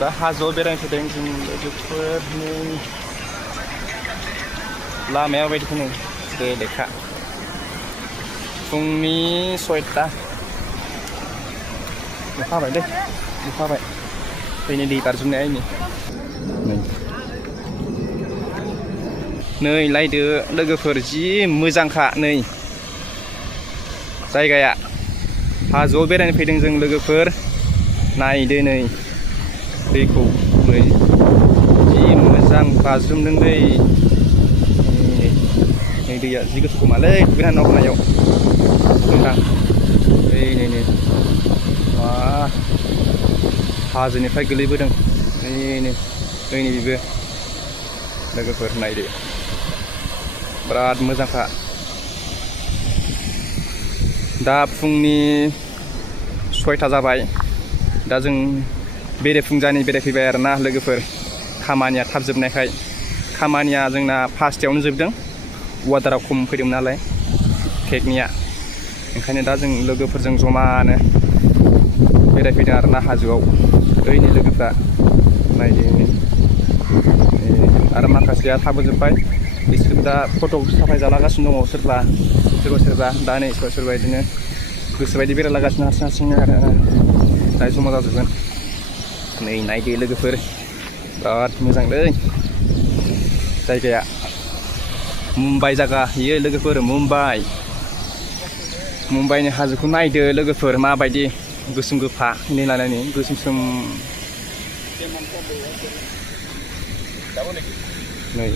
दा हाजोआव बेरायनो फैदों जों लोगोफोरनि लामाया बायदिखौ नै बेलेखा फुंनि 6टा अखा हाबाय दै अखा हाबाय फैनो दै बारजुमनाया नै लायदो लोगोफोर जि मोजांखा नै जायगाया हाजोआव बेरायनो फैदों जों लोगोफोर नायदो नै दैखौ नै जि मोजां बाज्रुमदों दै नै दैया जि गोथौ खोमालै दुगैना नायाव नोंथां नै मा हाजोनिफ्राय गोलैबोदों नै बेबो लोगोफोर नायदो बिराद मोजांखा दा फुंनि 6टा जाबाय दा जों बेरेफुंजानि बेरायफैबाय आरोना लोगोफोर खामानिया थाब जोबनायखाय खामानिया जोंना 5टायावनो जोबदों वादाराव खम फैदोंमोन नालाय केकनिया ओंखायनो दा जों लोगोफोरजों जमानो बेरायफैदों आरोना हाजोआव ओइनै लोगोफ्रा नायदो आरो माखासेया थाबोजोब्बाय बिसोरबो दा फट' साफाय जालागासिनो दङ सोरबा दा नै सोरबा बिदिनो गोसोबायदि बेरायलागासिनो हारसिं आरो दा जमा जाजोबगोन नै नायदो लोगोफोर बिराद मोजांलै जायगाया मुम्बाइ जायगा इयो लोगोफोर मुम्बाइनि हाजोखौ नायदो लोगोफोर माबायदि गोसोम गोफा नै लानानै गोसोम नै